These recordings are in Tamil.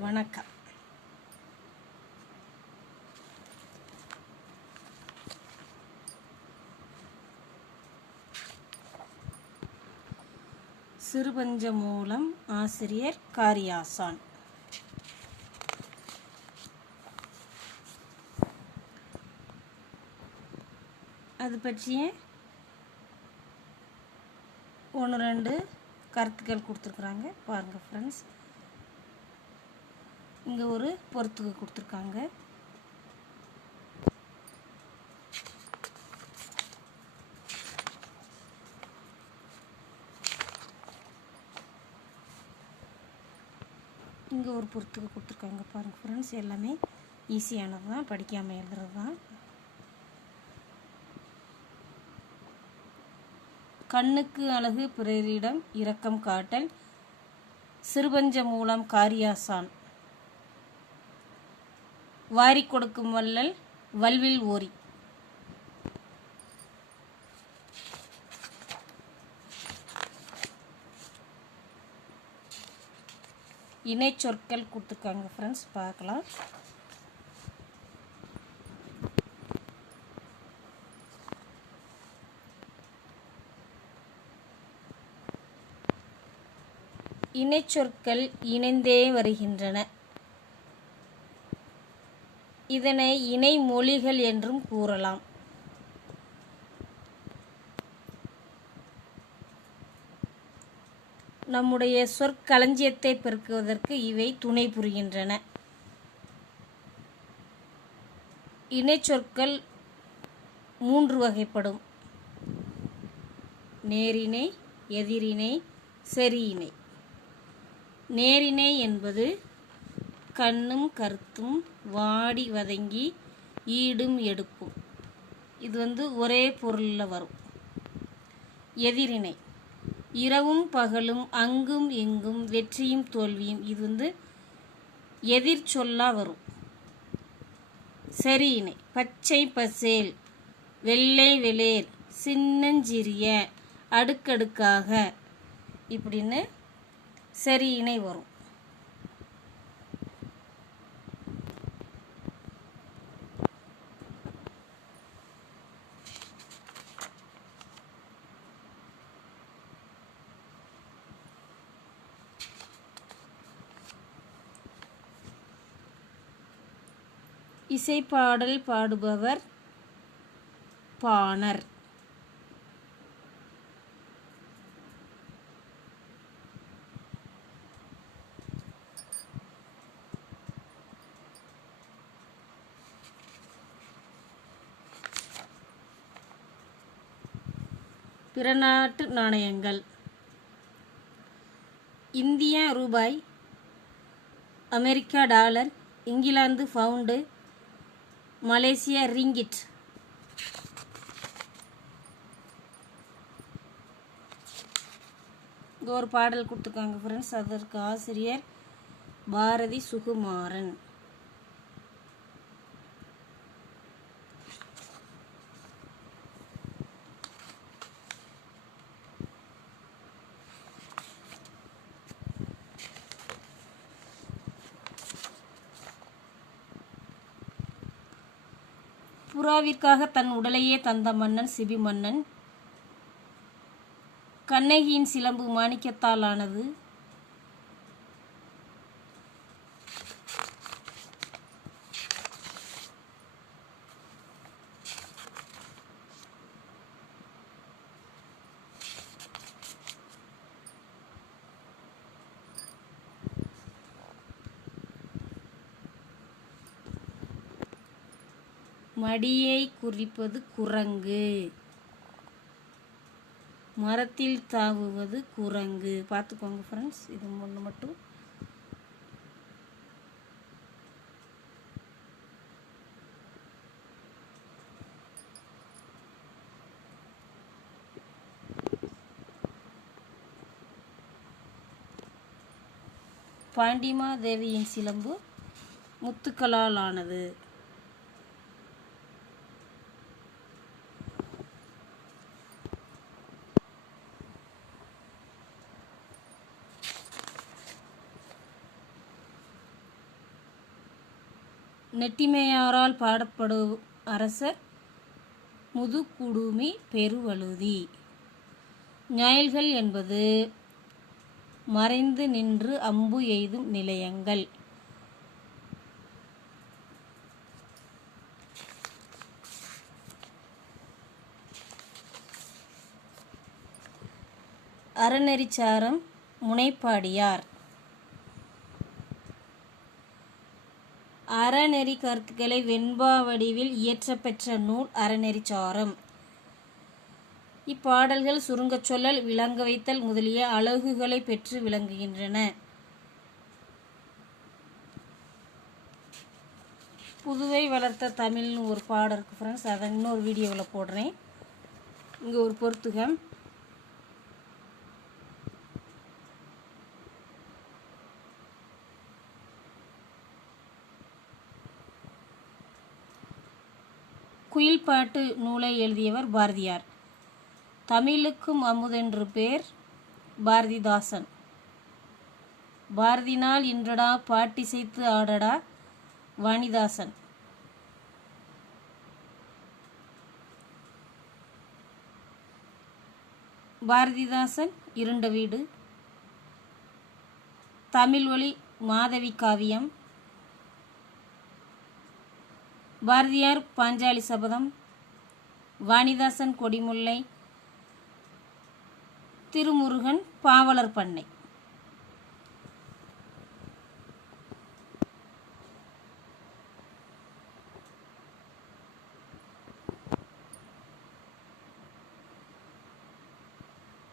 வணக்கம். சிறுபஞ்ச மூலம் ஆசிரியர் காரியாசான். அது பற்றிய ஒன்று ரெண்டு கருத்துக்கள் கொடுத்துருக்குறாங்க. பாருங்கள் ஃப்ரெண்ட்ஸ் இங்கே ஒரு பொறுத்துக்கு கொடுத்துருக்காங்க. இங்கே ஒரு பொறுத்துக்கு கொடுத்துருக்காங்க பாருங்கள் ஃப்ரெண்ட்ஸ் எல்லாமே ஈஸியானது தான் படிக்காமல் எழுதுறது தான் கண்ணுக்கு அழகு பிறரிடம் இரக்கம் காட்டல் சிறுபஞ்ச மூலம் காரியாசான். வாரி கொடுக்கும் வள்ளல் வல்வில் ஓரி. இணை சொற்கள் கொடுத்துருக்காங்க ஃப்ரெண்ட்ஸ் பார்க்கலாம். இணைச்சொற்கள் இணைந்தே வருகின்றன. இதனை இணை மொழிகள் என்றும் கூறலாம். நம்முடைய சொற்களஞ்சியத்தை பெருக்குவதற்கு இவை துணை புரிகின்றன. இணைச்சொற்கள் மூன்று வகைப்படும். நேரிணை எதிரிணை செரியிணை நேரிணை என்பது கண்ணும் கருத்தும் வாடி வதங்கி ஈடும் எடுப்பும் இது வந்து ஒரே பொருளில் வரும். எதிரினை. இரவும் பகலும் அங்கும் இங்கும் வெற்றியும் தோல்வியும் இது வந்து எதிர் சொல்லா வரும். சரியினை. பச்சை பசேல் வெள்ளை வெளிர் சின்னஞ்சிறிய அடுக்கடுக்காக இப்படின்னு சரி இணை வரும். இசைப்பாடல் பாடுபவர் பாணர். பிறநாட்டு நாணயங்கள். இந்தியா ரூபாய் America dollar England pound Malaysia ringgit. ஒரு பாடல் கொடுத்துருக்காங்க ஃப்ரெண்ட்ஸ் அதற்கு ஆசிரியர் பாரதி சுகுமாரன். புறாவிற்காக தன் உடலையே தந்த மன்னன் சிபி மன்னன். கண்ணகியின் சிலம்பு மாணிக்கத்தால் ஆனது மடியை குறிப்பது குரங்கு. மரத்தில் தாவுவது குரங்கு. பார்த்துக்கோங்க ஃப்ரெண்ட்ஸ் இது ஒன்று மட்டும். பாண்டிமா தேவியின் சிலம்பு முத்துக்களால் ஆனது நெட்டிமையாரால் பாடப்படும் அரசர் முதுகுடுமி பெருவழுதி. ஞாயில்கள் என்பது மறைந்து நின்று அம்பு எய்தும் நிலையங்கள். அறநெறிச்சாரம் முனைப்பாடியார். அறநெறி கருத்துக்களை வெண்பா வடிவில் இயற்றப்பெற்ற நூல் அறநெறிச்சாரம். இப்பாடல்கள் சுருங்கச் சொல்லல் விளங்க வைத்தல் முதலிய அழகுகளை பெற்று விளங்குகின்றன. புதுவை வளர்த்த தமிழ்னு ஒரு பாடம் இருக்குது ஃப்ரெண்ட்ஸ் அதை இன்னொரு வீடியோவில் போடுறேன். இங்கே ஒரு பொருத்துகம். குயில் பாட்டு நூலை எழுதியவர் பாரதியார். தமிழுக்கும் அமுதென்று பேர் பாரதிதாசன். பாரதினால் இன்றடா பாட்டிசைத்து ஆடடா வாணிதாசன். பாரதிதாசன் இருண்ட வீடு. தமிழ் ஒளி மாதவி காவியம். பாரதியார் பாஞ்சாலி சபதம் வாணிதாசன் கொடிமுல்லை திருமுருகன் பாவலர் பண்ணை.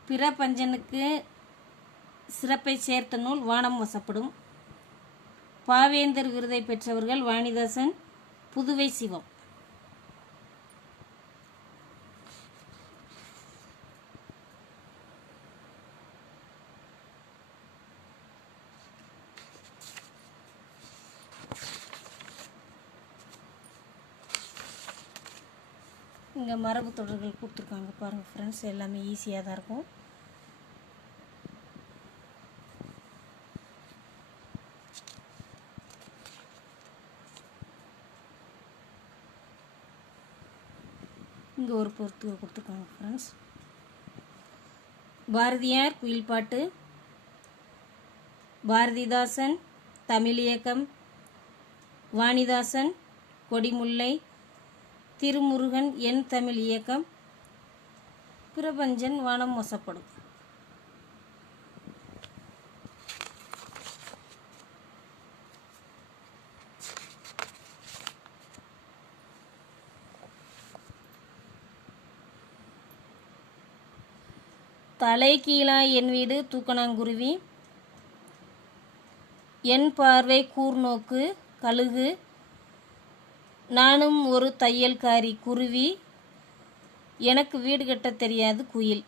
பிரபஞ்சனுக்கு சிறப்பை சேர்த்த நூல் வானம் வசப்படும். பாவேந்தர் விருதை பெற்றவர்கள் வாணிதாசன் புதுவை சிவம். இங்கே மரபு தொடர்கள் கொடுத்துருக்காங்க பாருங்கள் ஃப்ரெண்ட்ஸ் எல்லாமே ஈஸியாக தான் இருக்கும். இங்கே ஒரு பொறுத்து கொடுத்துருக்காங்க ஃப்ரெண்ட்ஸ் பாரதியார் குயில் பாட்டு. பாரதிதாசன் தமிழ் இயக்கம். வாணிதாசன் கொடிமுல்லை. திருமுருகன் என் தமிழ் இயக்கம். பிரபஞ்சன் வானம் மோசப்படும் தலை கீழாய் என் வீடு தூக்கணாங்குருவி. என் பார்வை கூர்நோக்கு கழுகு. நானும் ஒரு தையல்காரி குருவி. எனக்கு வீடு கட்ட தெரியாது குயில்.